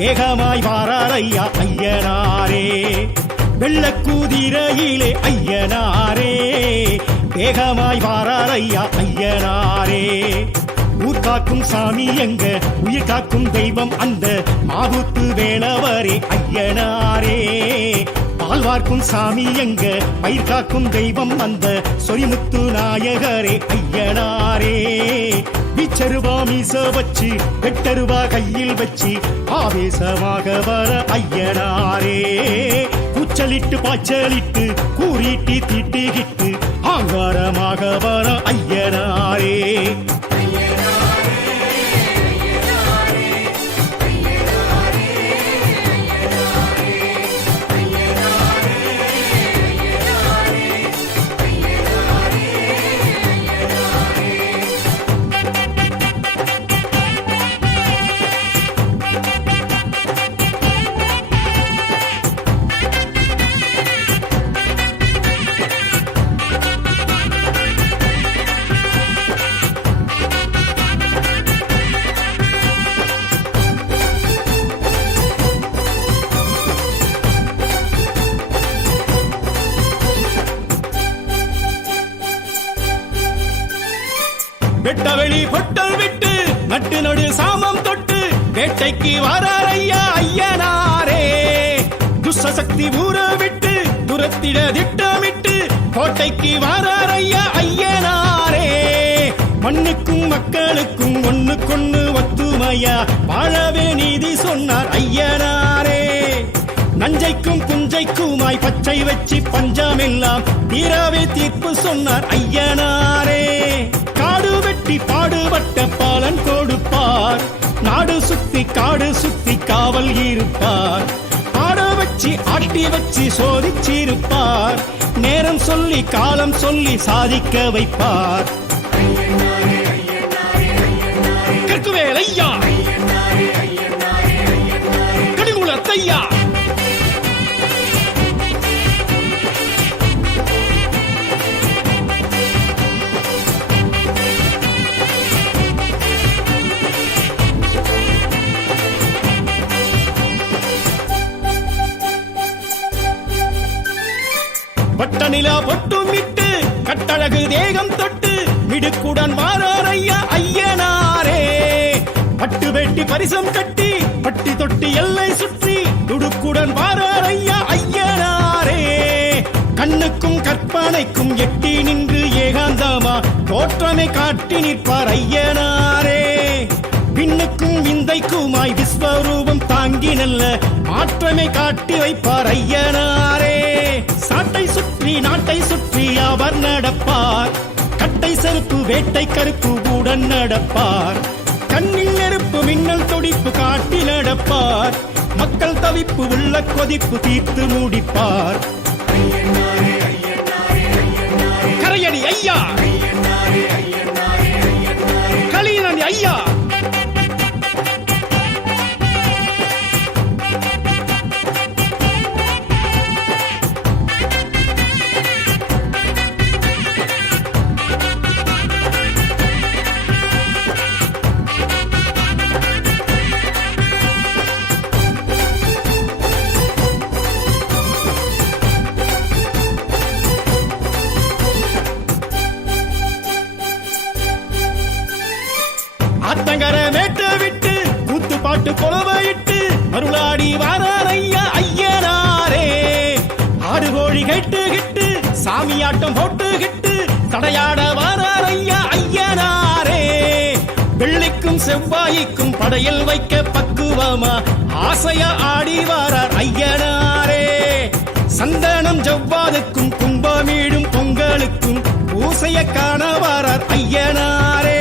வேகமாய் வாரார் ஐயா ஐயனாரே வெள்ளக்கூதிரையிலே ஐயனாரே. வேகமாய் வாரார் ஐயனாரே. ஊர் காக்கும் சாமி எங்க உயிர் காக்கும் தெய்வம் அந்த மாபுத்து வேணவரே ஐயனாரே. ஆழ்வார்க்கும் சாமி எங்க? பயிர் காக்கும் தெய்வம் அந்த சொரிமுத்து நாயகரே ஐயனாரே. விச்சருவா மீச வச்சு வெட்டருவா கையில் வச்சு ஆவேசமாக வர ஐயனாரே. கூச்சலிட்டு பாய்ச்சலிட்டு கூறிட்டு திட்டிகிட்டு ஆங்காரமாக வர ஐயனாரே. வேட்டைக்கு வரார் ஐயா ஐயனாரே. துஷ்ட சக்தி ஊற விட்டு துரத்திட திட்டமிட்டு கோட்டைக்கு வரார் ஐயா ஐயனாரே. மண்ணுக்கும் மக்களுக்கும் ஒண்ணுக்கொண்ணு ஒத்துமையா வாழவே நீதி சொன்னார் ஐயனாரே. நஞ்சைக்கும் புஞ்சைக்குமாய் பச்சை வச்சு பஞ்சமெல்லாம் தீராவே தீர்ப்பு சொன்னார் ஐயனாரே. காடு வெட்டி பாடுபட்ட பலன் கொடுப்பார். நாடு சுத்தி காடு சுத்தி காவல் இருப்பார். ஆட வச்சு ஆட்டி வச்சு சோதிச்சிருப்பார். நேரம் சொல்லி காலம் சொல்லி சாதிக்க வைப்பார். கற்குவேல் ஐயா. கடிமுலத்தையா பட்ட நிலா பொட்டும் இட்டு கட்டழகு தேகம் தொட்டு மிடுக்குடன் மாறார் ஐயா ஐயனாரே. பட்டு வெட்டி பரிசம் கட்டி பட்டி தொட்டி எல்லை சுற்றி துடுக்குடன் வாரார் ஐயா ஐயனாரே. கண்ணுக்கும் கற்பனைக்கும் எட்டி நின்று ஏகாந்தமா தோற்றமை காட்டி நிற்பார் ஐயனாரே. விண்ணுக்கும் விந்தைக்குமாய் விஸ்வரூபம் தாங்கி நல்ல மாற்றமை காட்டி வைப்பார் ஐயனாரே. சாட்டை சுற்றி நாட்டை சுற்றி அவர் நடப்பார். கட்டை செருப்பு வேட்டை கருப்பு உடன் நடப்பார். கண்ணில் நெருப்பு மின்னல் துடிப்பு காட்டி நடப்பார். மக்கள் தவிப்பு உள்ள கொதிப்பு தீர்த்து முடிப்பார். கரையடி ஐயா. சாமியாட்டம் போட்டுகிட்டு தடையாட வாரார் ஐயா ஐயனாரே. வெள்ளிக்கும் செவ்வாய்க்கும் படையல் வைக்க பக்குவமா ஆசைய ஆடி வாரார் ஐயனாரே. சந்தனம் ஜவ்வாதுக்கும் கும்பமீடும் பொங்கலுக்கும் பூசைய காண வாரார் ஐயனாரே.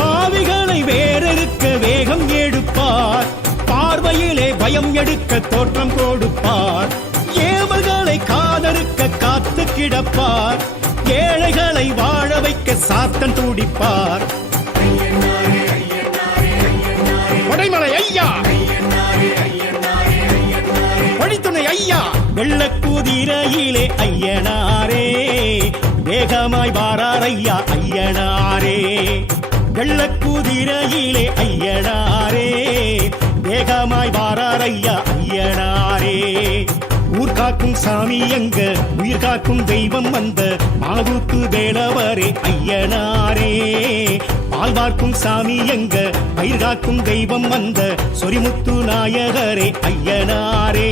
பாவிகளை வேறெடுக்க வேகம் எடுப்பார். பார்வையிலே பயம் எடுக்க தோற்றம் கொடுப்பார். ஏவல்களை காதறுக்க காத்து கிடப்பார். ஏழைகளை வாழ வைக்க சாத்தன் துடிப்பார். கொடைமலை ஐயா. வழித்துணை ஐயா. வெள்ளக்கூதிரையிலே ஐயனாரே. வேகமாய் வாரார் ஐயா ஐயனாரே. வெள்ளக்குதிரையிலே ஐயனாரே. வேகமாய் வாரார் ஐயா ஐயனாரே. ஊர் காக்கும் சாமி எங்க? உயிர் காக்கும் தெய்வம் வந்த மாவுத்து வேளவரே ஐயனாரே. பால் பார்க்கும் சாமி எங்க? பயிர் காக்கும் தெய்வம் வந்த சொரிமுத்து நாயகரே ஐயனாரே.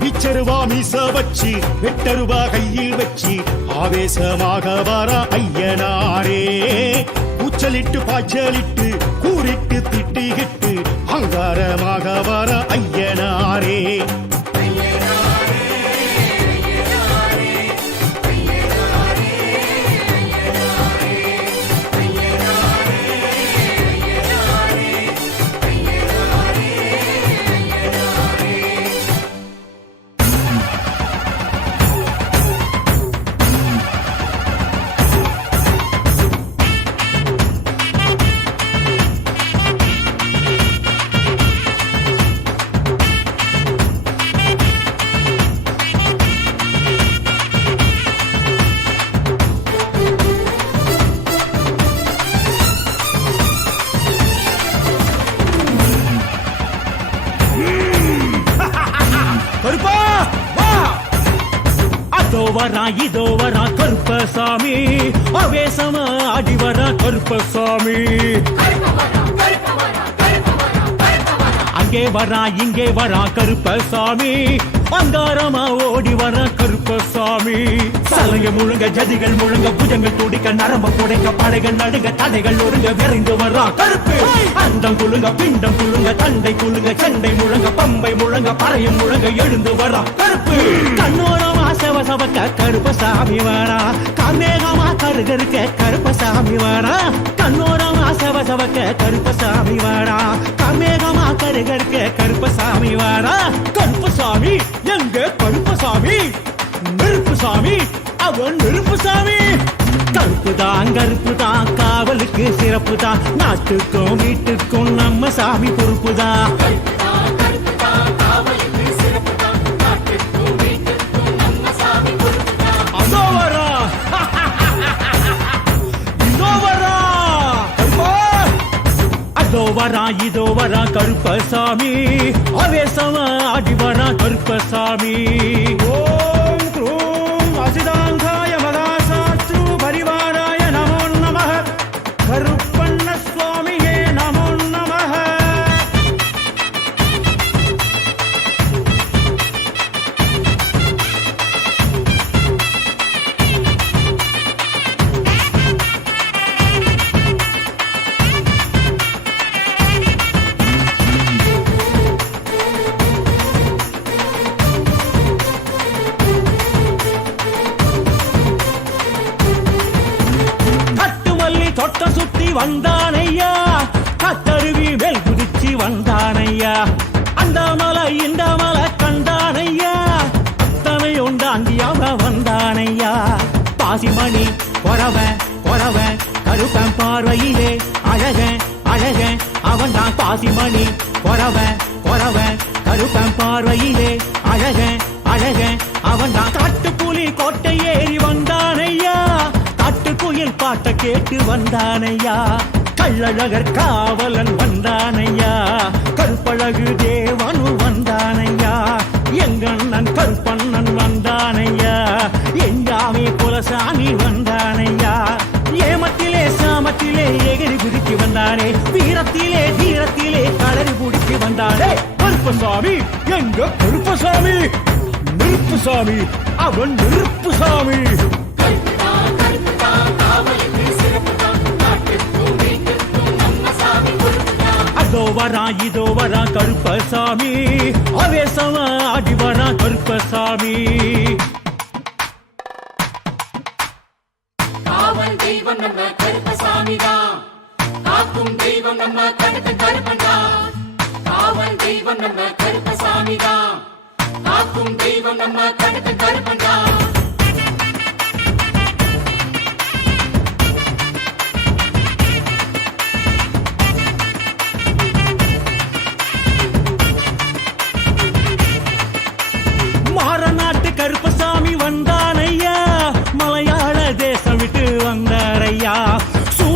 பிச்சருவா மீச வச்சு வெட்டருவா கையில் வச்சு ஆவேசமாக வர ஐயனாரே. கூச்சலிட்டு பாய்ச்சலிட்டு கூறிட்டு திட்டிகிட்டு அங்காரமாக வர ஐயனாரே. வரா இங்கே வரா கருப்பசாமி அங்காரமா ஓடி வர கருப்பசாமி சலங்க முழுங்க ஜதிகள் முழுங்க புஜங்கள் துடிக்க நரம்ப புடைக்க படைகள் நடுங்க தடைகள் ஒருங்க விரைந்து வரா கருப்பு. அந்தம் குழுங்க பிண்டம் குழுங்க தண்டை குழுங்க சண்டை முழங்க பம்பை முழங்க பறையும் முழங்க எழுந்து வரா கருப்பு. கண்ணோர கண்ணோரமா சவசவக்க கருப்பசாமி வரா காமேகமா கருகருக்க கருப்பசாமி வரா கண்ணோரமா சவ சவசவக்க கருப்பசாமி வரா காமேகமா கருகருக்க கருப்பசாமி வரா கருப்பசாமி எங்க கருப்பசாமி நெருப்புசாமி அவன் நெருப்புசாமி கருப்பு தான் கருப்பு தான் காவலுக்கு சிறப்பு தான் நாட்டுக்கும் வீட்டுக்கும் நம்ம சாமி பொறுப்பு தான் வரா இதோ வரா கருப்பசாமி. அவேசமா ஆடி வரா கருப்பசாமி. ஓ பார்வையிலே அழக அழக அவன் தான் பாசிமணி. பொறவன் பொறவன் கருப்பன் பார்வையிலே அழக அழக அவன் தான் காட்டுப்புலி கோட்டை ஏறி வந்தானையா. காட்டுக்குயில் பாட்ட கேட்டு வந்தானையா. கள்ளழகர் காவலன் வந்தானையா. கருப்பழகு தேவனு வந்தானையா. எங்கண்ணன் கருப்பண்ணன் வந்தானையா. எங்காமே குலசாமி வந்தானையா. ஏமத்திலே சாமத்திலே எகிரி குதிக்கு வந்தானே. வீரத்திலே தீரத்திலே களறி குடிக்கு வந்தானே. கருப்பசாமி எங்க கருப்பசாமி? நெருப்புசாமி அவன் நெருப்புசாமி அதோ வரா இதோ வரா கருப்பசாமி. அவேசமா அடி வரா கருப்பசாமி. தெய்வம் நம்ம கருப்ப சாமிதான். காக்கும் தெய்வம் நம்ம கருத்து கருப்பன் காவல் தெய்வம் நம்ம கருப்ப சாமிதான். காக்கும் தெய்வம் நம்ம கருத்து கருப்பன் கருப்பசாமி வந்தானையா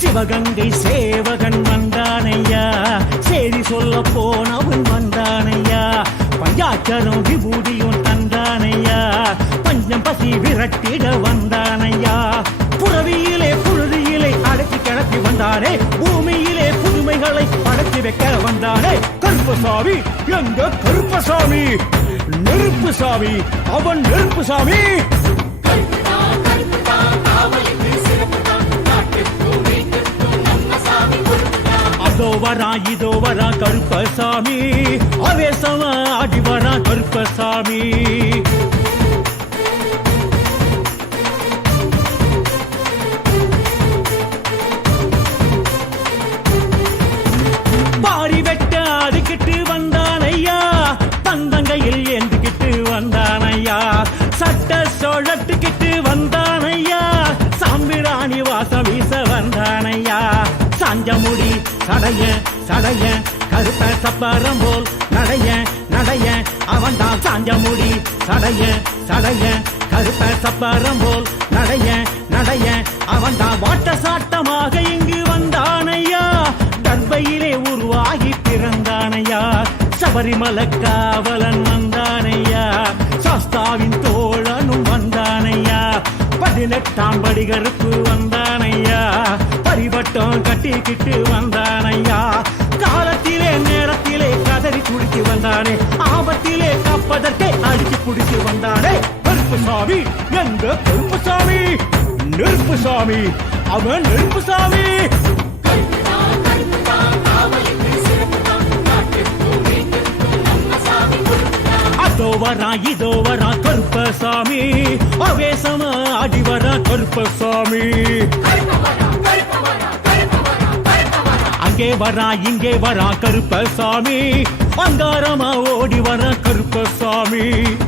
சிவகங்கை சேவகன் வந்தானையா? செய்தி சொல்ல போனவன் வந்தானையா? பஞ்சாச்சரம் விபூதியும் தந்தானையா? பஞ்சம் பசி விரட்டிட வந்தானையா? புறவியிலே புழுதியிலே அடக்கி கிளப்பி வந்தானே? பூமியிலே புதுமைகளை படைத்து வைக்க வந்தானே? கருப்பசாமி எங்க கருப்பசாமி? நெருப்பு சாமி அவன் நெருப்பு சாமி வரா இதோ வரா கருப்பசாமி. அவேசமா ஆடி வரா கருப்பசாமி. பாரி வெட்ட அதுக்கிட்டு வந்தான் ஐயா தந்தங்கையில் ஏந்துக்கிட்டு வந்தானையா. சட்ட சோழத்துக்கிட்டு வந்தான் ஐயா சாம்பிராணி வாசம் வீச வந்தான் ஐயா அஞ்சமுடி சடைய சடைய கருப்ப சப்பரம் போல் நடைய நடைய அவன் தான் சாஞ்சமுடி சடைய சடைய கருப்ப சப்பரம் போல் நடைய நடைய அவன் தான் வாட்ட சாட்டமாக இங்கு வந்தானையா? கர்ப்பையிலே உருவாகி பிறந்தானையா? சபரிமல காவலன் வந்தானையா? சாஸ்தாவின் தோழனும் வந்தானையா? பதினெட்டாம் படிகருப்பு வந்தானையா? பரிவட்டம் கட்டிக்கிட்டு வந்தானையா. காலத்திலே நேரத்திலே கதறி குடிச்சு வந்தானே. ஆபத்திலே கப்பதற்கே அடிச்சு புடிச்சு வந்தானே. கருப்பு சாமி எந்த கருப்பு சாமி? நெருப்பு சாமி அவன் நெருப்பு சாமி. அதோ வரா இதோ வரா கருப்பசாமி அவேசமா ஆடி வரா கருப்பசாமி கருப்பவரா அங்கே வரா இங்கே வரா கருப்பசாமி. அங்காரமா ஓடி வர கருப்பசாமி.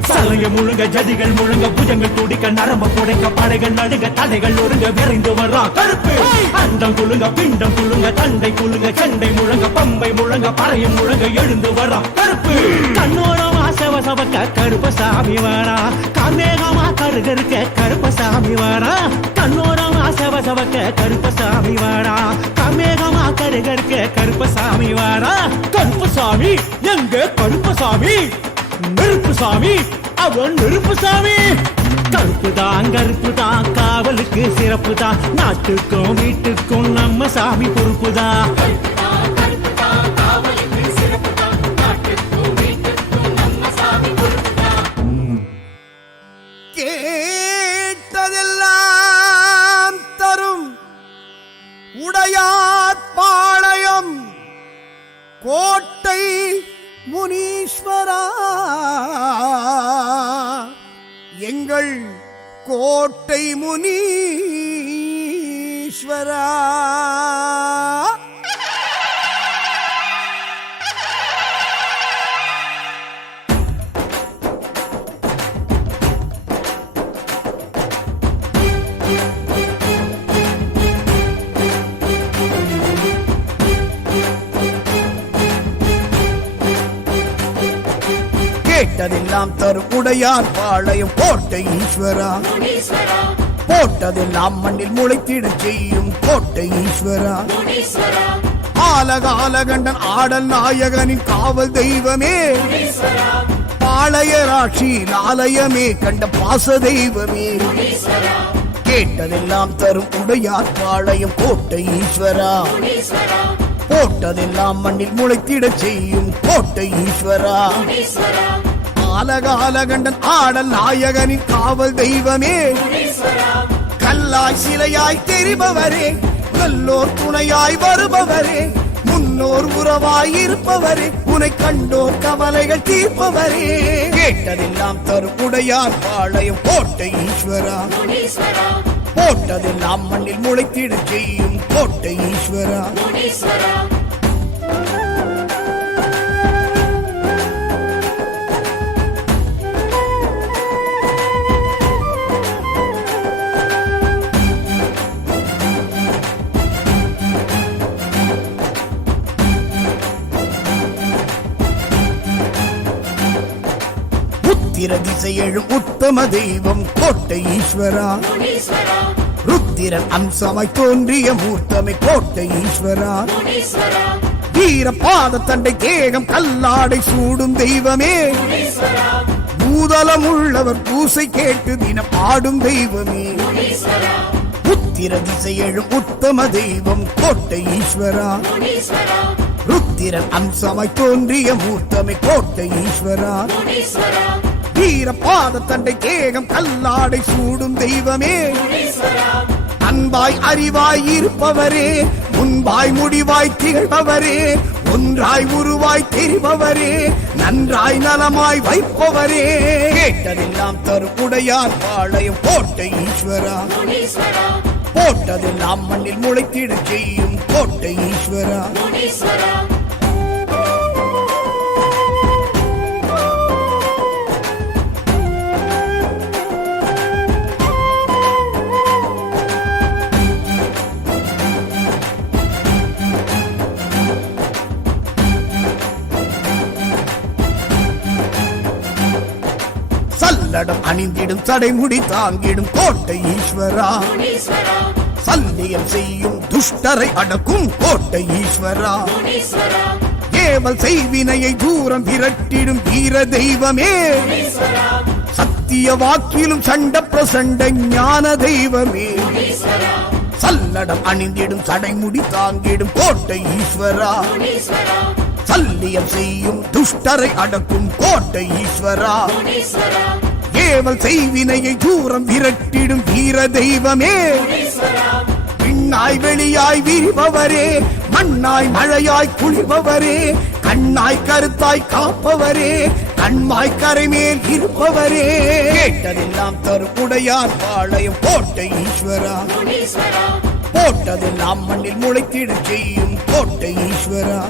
சலங்க முழுங்க ஜதிகள் முழுங்க புஜங்கள் துடிக்க நரம்ப புடைக்க படைகள் நடுங்க தடைகள் ஒருங்க விரைந்து வரா கருப்பு. அண்டம் குழுங்க பிண்டம் குழுங்க தண்டை குழுங்க சண்டை முழங்க பம்பை முழங்க பறையும் முழங்க எழுந்து வரா கருப்பு. கண்ணோரமா சவசவக்க கருப்பசாமி வரா கார்மேகமா கருகருக்க கருப்பசாமி வரா கண்ணோரமா சவசவக்க கருப்பசாமி வரா கார்மேகமா கருகருக்க கருப்பசாமி வரா கருப்பசாமி எங்க கருப்பசாமி நெருப்பு சாமி அவன் நெருப்பு சாமி. கருப்பு தான் கருப்பு தான் காவலுக்கு சிறப்பு தான் நாட்டுக்கும் வீட்டுக்கும் நம்ம சாமி பொறுப்பு தான் கேட்டதெல்லாம் தரும் உடையார் பாளையம் கோட்டை முனீஸ்வரா. எங்கள் கோட்டை முனீஸ்வரா. கேட்டதெல்லாம் தரும் உடையார் பாளையம் கோட்டை ஈஸ்வரா. போட்டதெல்லாம் மண்ணில் முளைத்திடச் செய்யும் கோட்டை ஈஸ்வரா. ஆலகாலகண்டன் ஆடல் நாயகனின் காவல் தெய்வமே. பாளையராட்சி ஆலயமே கண்ட பாச தெய்வமே. கேட்டதெல்லாம் தரும் உடையார் பாளையம் கோட்டை ஈஸ்வரா. போட்டதெல்லாம் மண்ணில் முளைத்திடச் செய்யும் கோட்டை ஈஸ்வரா. முனீஸ்வரா ஆலகாலகண்டன் ஆடல் நாயகனின் காவல் தெய்வமே. கல்லாய் சிலையாய் தெரிபவரே நல்லோர் துணையாய் வருபவரே முன்னோர் உறவாய் இருப்பவரே உனை கண்டோர் கவலைகள் தீர்ப்பவரே. கேட்டதெல்லாம் தரும் உடையார் பாளையம் கோட்டை ஈஸ்வரா. போட்டதெல்லாம் மண்ணில் முளைத்திடச் செய்யும் கோட்டை ஈஸ்வரா. உத்திர திசையெழும் உத்தம தெய்வம் கோட்டை ஈஸ்வரா. ருத்திரன் அம்சமாய் தோன்றிய மூர்த்தமை கோட்டை ஈஸ்வரா. வீர பாத தண்டை தேகம் கல்லாடை சூடும் தெய்வமே. பூதலம் உள்ளவர் பூசை கேட்டு தினம் ஆடும் தெய்வமே. முனீஸ்வரா உத்திர திசையெழும் உத்தம தெய்வம் கோட்டை ஈஸ்வரா. ருத்திரன் அம்சமாய் தோன்றிய மூர்த்தமை கோட்டை ஈஸ்வரா. முனீஸ்வரா வீர பாத தண்டை தேகம் கல்லாடை சூடும் தெய்வமே. அன்பாய் அறிவாய் இருப்பவரே முன்பாய் முடிவாய் திகழ்பவரே ஒன்றாய் உருவாய் தெரிபவரே நன்றாய் நலமாய் வைப்பவரே. கேட்டதெல்லாம் தருக்குடையார் பாளையம் கோட்டை ஈஸ்வரா. போட்டதெல்லாம் மண்ணில் முளைத்திட செய்யும் கோட்டை ஈஸ்வரா. சல்லடம் அணிந்திடும் தடைமுடி தாங்கிடும் கோட்டை ஈஸ்வரா. சல்லியம் செய்யும் துஷ்டரை அடக்கும் கோட்டை ஈஸ்வரா. ஏவல் செய்வினையை தூரம் விரட்டிடும் வீர தெய்வமே. சத்திய வாக்கிலும் சண்ட பிரசண்ட ஞான தெய்வமே. சல்லடம் அணிந்திடும் சடைமுடி தாங்கிடும் கோட்டை ஈஸ்வரா. சல்லியம் செய்யும் துஷ்டரை அடக்கும் கோட்டை ஈஸ்வரா. ஏவல் செய்வினையை தூரம் விரட்டிடும் வீர தெய்வமே. விண்ணாய் வெளியாய் விரிபவரே மண்ணாய் மழையாய் குளிர்பவரே கண்ணாய் கருத்தாய் காப்பவரே கண்மாய் கரைமேல் இருப்பவரே. கேட்டதெல்லாம் தருக்குடையார் பாளையம் கோட்டை ஈஸ்வரா. போட்டதெல்லாம் மண்ணில் முளைத்திட செய்யும் கோட்டை ஈஸ்வரா.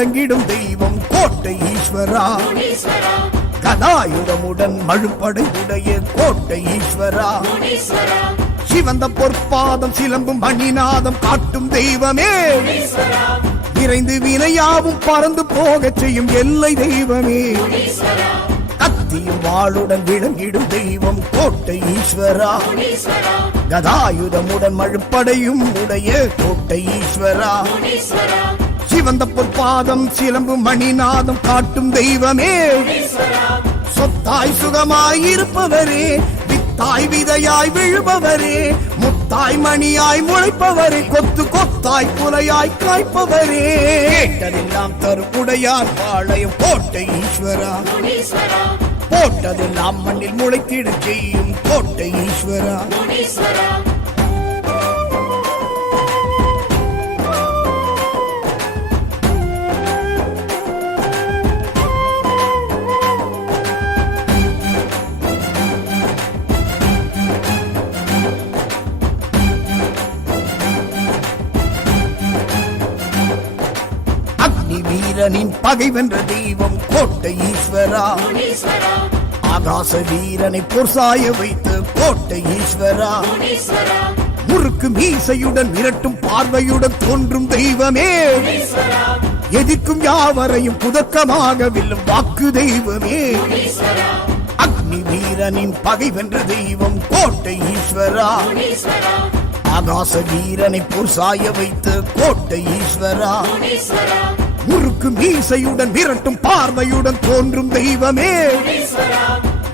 விளங்கிடும் தெய்வம் கோட்டை ஈஸ்வரா. கதாயுதமுடன் மழுப்படை உடைய கோட்டை ஈஸ்வரா. சிவந்த பொற்பாதம் சிலம்பும் மணிநாதம் காட்டும் தெய்வமே. விரைந்து வினையாவும் பறந்து போகச் செய்யும் எல்லை தெய்வமே. கத்தியும் வாளுடன் விளங்கிடும் தெய்வம் கோட்டை ஈஸ்வரா. கதாயுதமுடன் மழுப்படையும் உடைய கோட்டை ஈஸ்வரா. சிவந்த பொற்பாதம் சிலம்பு மணிநாதம் காட்டும் தெய்வமே. சொத்தாய் சுகமாய் இருப்பவரே வித்தாய் விதையாய் விழுபவரே முத்தாய் மணியாய் முளைப்பவரே கொத்து கொத்தாய் குலையாய் காய்ப்பவரே. கேட்டதெல்லாம் தருக்குடையார் பாளையம் கோட்டை ஈஸ்வரா. போட்டதெல்லாம் மண்ணில் முளைத்திட செய்யும் கோட்டை ஈஸ்வரா. வீரனின் பகை வென்ற தெய்வம் கோட்டை ஈஸ்வரா. ஆகாச வீரனை பொற்சாய வைத்து கோட்டை ஈஸ்வரா. முறுக்கு மீசையுடன் மிரட்டும் பார்வையுடன் தோன்றும் தெய்வமே. எதிர்க்கும் யாவரையும் புதக்கமாக வெல்லும் வாக்கு தெய்வமே. அக்னி வீரனின் பகை வென்ற தெய்வம் கோட்டை ஈஸ்வரா. ஆகாச வீரனை பொற்சாய வைத்து கோட்டை ஈஸ்வரா. முறுக்கு மீசையுடன் விரட்டும் பார்வையுடன் தோன்றும் தெய்வமே. முனீஸ்வரா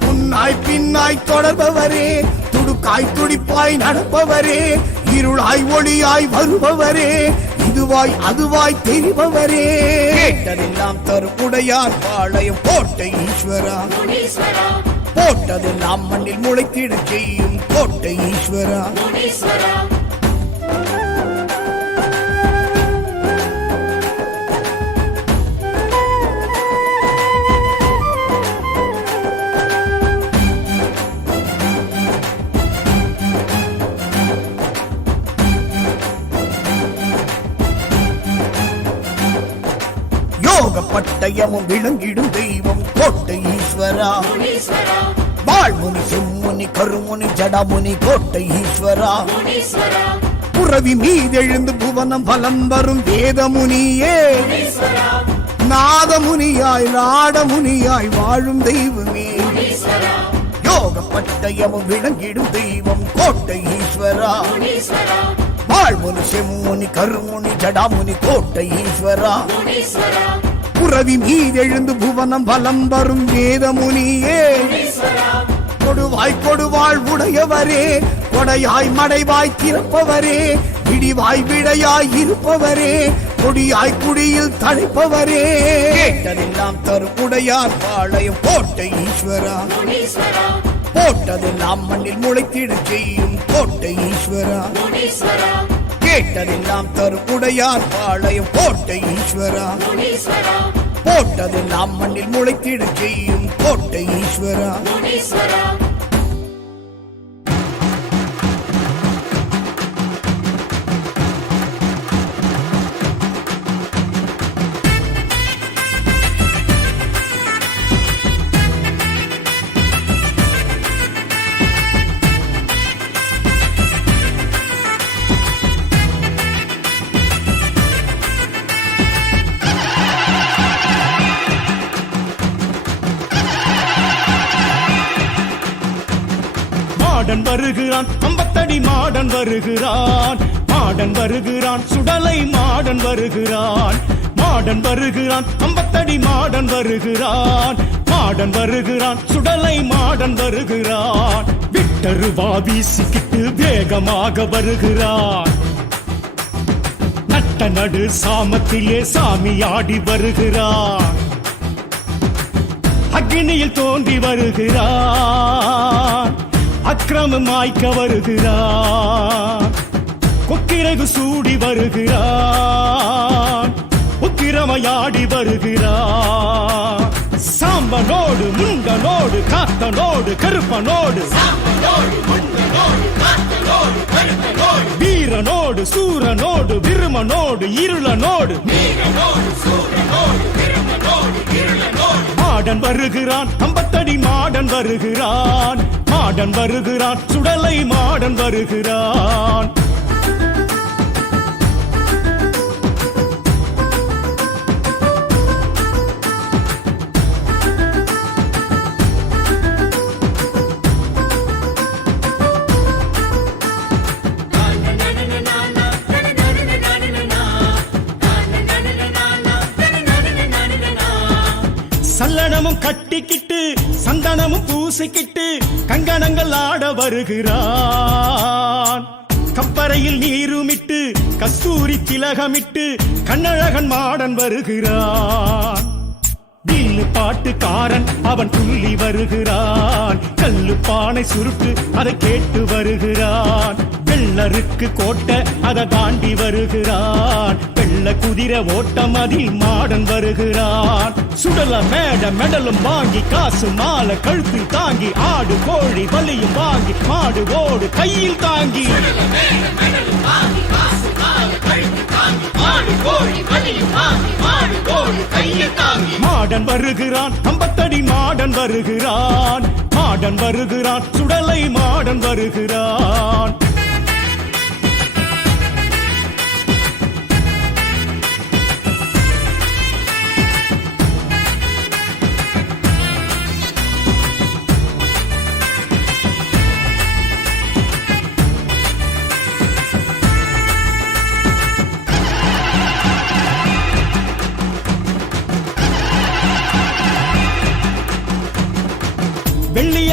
முன்னாய் பின்னாய் தொடர்பவரே துடுக்காய் துடிப்பாய் நடப்பவரே இருளாய் ஒளியாய் வருபவரே இதுவாய் அதுவாய் தெரிபவரே. கேட்டதெல்லாம் தருக்குடையார் பாளையம் கோட்டை ஈஸ்வரா. போட்டது போட்டதெல்லாம் மண்ணில் முளைத்திட செய்யும் கோட்டை ஈஸ்வரா. பட்டயமும் விளங்கிடும் தெய்வம் கோட்டை ஈஸ்வரா. வாழ்முனி செம்முனி கருமுனி ஜடமுனி கோட்டை ஈஸ்வரா. புறவி மீதெழுந்து புவனம் பலம் வரும் வேதமுனியே. நாதமுனியாய் நாடமுனியாய் வாழும் தெய்வமே. யோக பட்டயமும் விளங்கிடும் தெய்வம் கோட்டை ஈஸ்வரா. வாழ்முனி செம்முனி கருமுனி ஜடாமுனி கோட்டை ஈஸ்வரா. புறவி மீதெழுந்து புவனம் பலம் வரும் வேதமுனியே. கொடுவாய் கொடுவாள் உடையவரே. கொடையாய் மடைவாய் திறப்பவரே. விடிவாய் விடையாய் இருப்பவரே. கொடியாய் குடியில் தழைப்பவரே. கேட்டதெல்லாம் தரும் உடையார் பாளையம் கோட்டை ஈஸ்வரா. போட்டதெல்லாம் மண்ணில் முளைத்திடச் செய்யும் கோட்டை ஈஸ்வரா. முனீஸ்வரா கேட்டதெல்லாம் தரும் உடையார் பாளையம் கோட்டை ஈஸ்வரா. போட்டதெல்லாம் மண்ணில் முளைத்திடச் செய்யும் கோட்டை ஈஸ்வரா. வருகிறான். அம்பத்தடி மாடன் வருகிறான். மாடன் வருகிறான். சுடலை மாடன் வருகிறான். மாடன் வருகிறான். அம்பத்தடி மாடன் வருகிறான். மாடன் வருகிறான். சுடலை மாடன் வருகிறான். விட்டரு வீசிக்கிட்டு வேகமாக வருகிறான். நட்ட நடு சாமத்திலே சாமி ஆடி வருகிறான். அக்னியில் தோன்றி வருகிறான். அக்கிரமமாய் கவருகிறான். வருகிறான் கொக்கிரகு சூடி வருகிறான். உக்கிரமையாடி வருகிறான். சாம்பனோடு முண்டனோடு காத்தனோடு கருப்பனோடு. வீரனோடு சூரனோடு விருமனோடு இருளனோடு. மாடன் வருகிறான். அம்பத்தடி மாடன் வருகிறான். மாடன் வருகிறான். சுடலை மாடன் வருகிறான். பல்லடமும் கட்டிக்கிட்டு சந்தனமும் பூசிக்கிட்டு கங்கணங்கள் ஆட வருகிறான். கப்பறையில் நீருமிட்டு கஸ்தூரி திலகமிட்டு கண்ணழகன் மாடன் வருகிறான். வில்லு பாட்டுக்காரன் அவன் துள்ளி வருகிறான். கல்லு பானை சுருட்டு அதை கேட்டு வருகிறான். வெள்ளருக்கு கோட்டை அதை தாண்டி வருகிறான். வெள்ள குதிரை ஓட்டம் அதில் மாடன் வருகிறான். சுடல மேட மெடலும் வாங்கி காசு மாலை கழுத்தில் தாங்கி ஆடு கோழி பலியும் வாங்கி மாடு ஓடு கையில் தாங்கி. மாடன் வருகிறான் அம்பத்தடி மாடன் வருகிறான். மாடன் வருகிறான் சுடலை மாடன் வருகிறான்.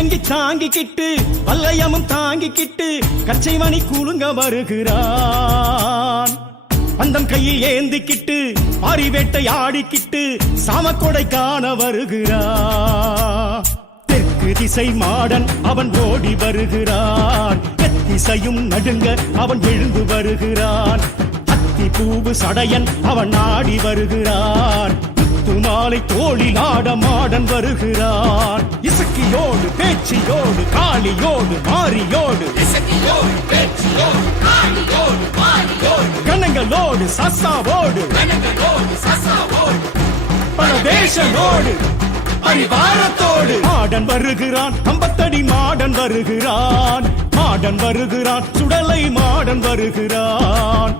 வெள்ளியங்கி தாங்கிக்கிட்டு வல்லையமும் தாங்கிக்கிட்டு கச்சைமணி கூலுங்க வருகிறான். அந்தம் கையில் ஏந்திக்கிட்டு பாரி வேட்டை ஆடிக்கிட்டு சாமக்கொடை காண வருகிறான். தெற்கு திசை மாடன் அவன் ஓடி வருகிறான். எத்திசையும் நடுங்க அவன் எழுந்து வருகிறான். அத்தி பூவு சடையன் அவன் ஆடி வருகிறான். முத்து மாலை தோளில் ஆட மாடன் வருகிறான் இசக்கியோடு பேச்சியோடு காளியோடு மாரியோடு. கணங்களோடு சசாவோடு பல வேஷனோடு பரிவாரத்தோடு. மாடன் வருகிறான் கம்பத்தடி மாடன் வருகிறான். மாடன் வருகிறான் சுடலை மாடன் வருகிறான்.